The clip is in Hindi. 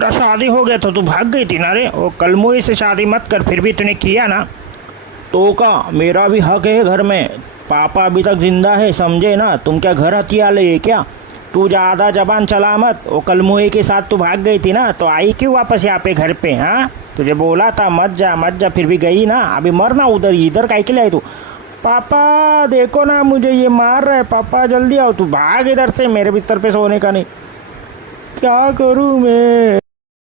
तेरा शादी हो गया तो तू भाग गई थी ना रे। वो कलमुई से शादी मत कर, फिर भी तूने किया ना। तो का मेरा भी हक है घर में। पापा अभी तक जिंदा है, समझे ना। तुम क्या घर हथिया ले क्या। तू ज्यादा जबान चला मत। वो कलमुई के साथ तू भाग गई थी ना, तो आई क्यों वापस यहाँ पे घर पे। हाँ, तुझे बोला था मत जा मत जा, फिर भी गई ना। अभी मरना उधर, इधर काहे के लिए आई तू। पापा देखो ना, मुझे ये मार रहा है। पापा जल्दी आओ, तू भाग इधर से, मेरे बिस्तर पे सोने का नहीं। क्या करूं मैं।